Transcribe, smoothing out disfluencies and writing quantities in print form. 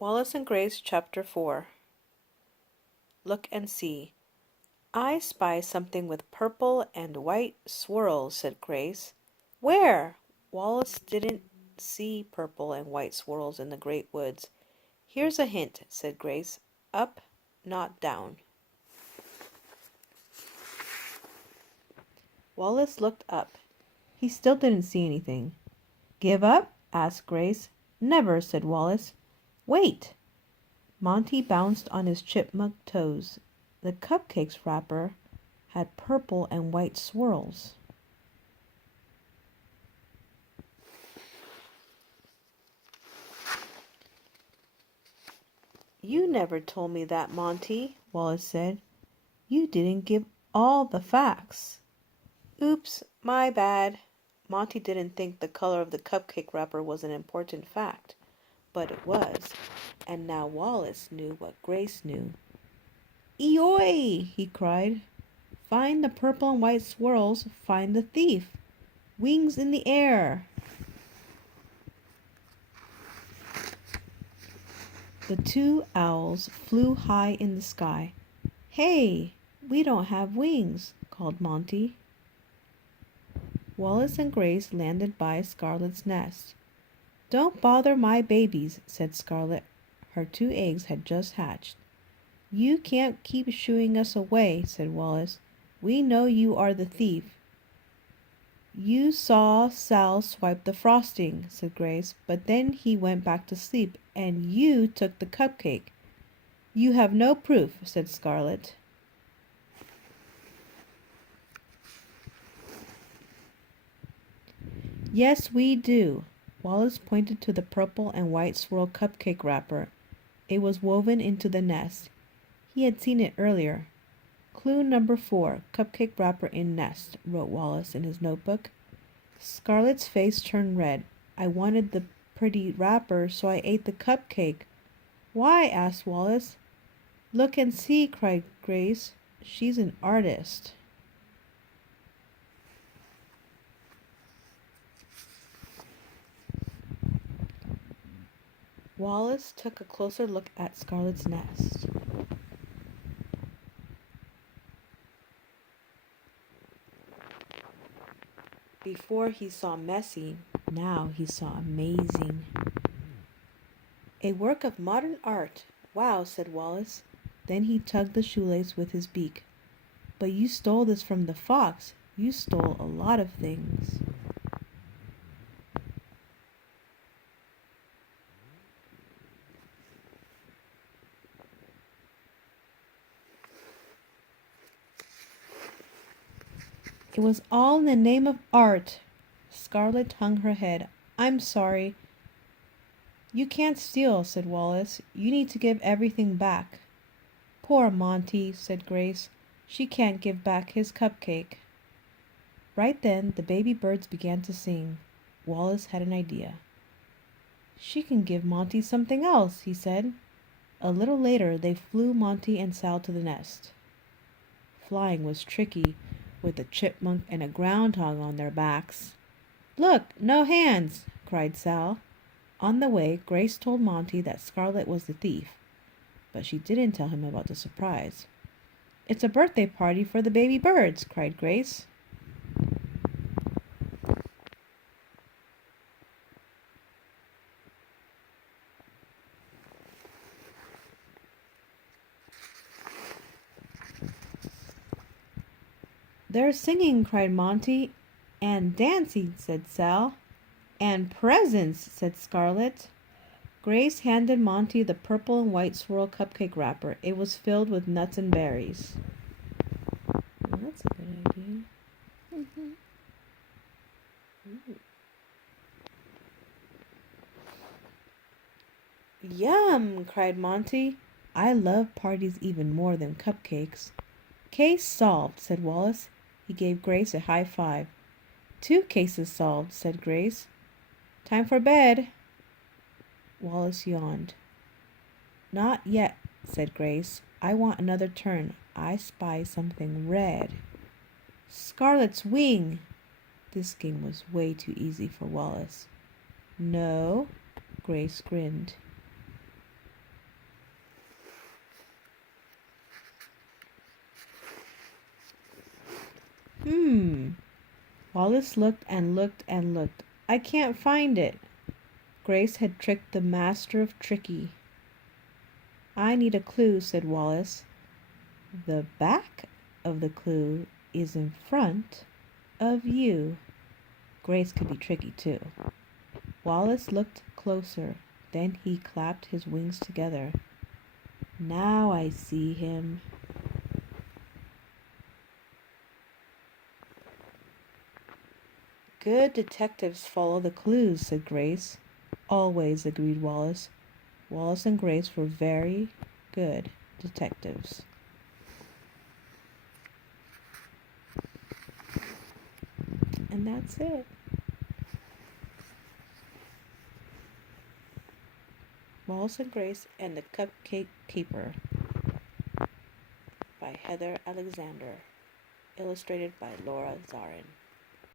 Wallace and Grace, Chapter 4. Look and see. I spy something with purple and white swirls, said Grace. Where? Wallace didn't see purple and white swirls in the great woods. Here's a hint, said Grace. Up, not down. Wallace looked up. He still didn't see anything. Give up? Asked Grace. Never, said Wallace. Wait! Monty bounced on his chipmunk toes. The cupcake's wrapper had purple and white swirls. You never told me that, Monty, Wallace said. You didn't give all the facts. Oops, my bad. Monty didn't think the color of the cupcake wrapper was an important fact, but it was, and now Wallace knew what Grace knew. Eoi! He cried. Find the purple and white swirls, find the thief. Wings in the air. The two owls flew high in the sky. Hey, we don't have wings, called Monty. Wallace and Grace landed by Scarlet's nest. Don't bother my babies, said Scarlet. Her 2 eggs had just hatched. You can't keep shooing us away, said Wallace. We know you are the thief. You saw Sal swipe the frosting, said Grace, but then he went back to sleep, and you took the cupcake. You have no proof, said Scarlet. Yes, we do. Wallace pointed to the purple and white swirl cupcake wrapper. It was woven into the nest. He had seen it earlier. Clue number 4, cupcake wrapper in nest, wrote Wallace in his notebook. Scarlet's face turned red. I wanted the pretty wrapper, so I ate the cupcake. Why? Asked Wallace. Look and see, cried Grace. She's an artist. Wallace took a closer look at Scarlet's nest. Before he saw messy, now he saw amazing. A work of modern art. Wow, said Wallace. Then he tugged the shoelace with his beak. But you stole this from the fox. You stole a lot of things. It was all in the name of art. Scarlet hung her head. I'm sorry. You can't steal, said Wallace. You need to give everything back. Poor Monty, said Grace. She can't give back his cupcake. Right then, the baby birds began to sing. Wallace had an idea. She can give Monty something else, he said. A little later, they flew Monty and Sal to the nest. Flying was tricky, with a chipmunk and a groundhog on their backs. Look, no hands, cried Sal. On the way, Grace told Monty that Scarlet was the thief, but she didn't tell him about the surprise. It's a birthday party for the baby birds, cried Grace. They're singing, cried Monty. And dancing, said Sal. And presents, said Scarlet. Grace handed Monty the purple and white swirl cupcake wrapper. It was filled with nuts and berries. Well, that's a good idea. Yum, cried Monty. I love parties even more than cupcakes. Case solved, said Wallace. He gave Grace a high five. 2 cases solved, said Grace. Time for bed. Wallace yawned. Not yet, said Grace. I want another turn. I spy something red. Scarlet's wing. This game was way too easy for Wallace. No, Grace grinned. Hmm. Wallace looked and looked and looked. I can't find it. Grace had tricked the master of tricky. I need a clue, said Wallace. The back of the clue is in front of you. Grace could be tricky too. Wallace looked closer. Then he clapped his wings together. Now I see him. Good detectives follow the clues, said Grace. Always, agreed Wallace. Wallace and Grace were very good detectives. And that's it. Wallace and Grace and the Cupcake Keeper by Heather Alexander. Illustrated by Laura Zarin.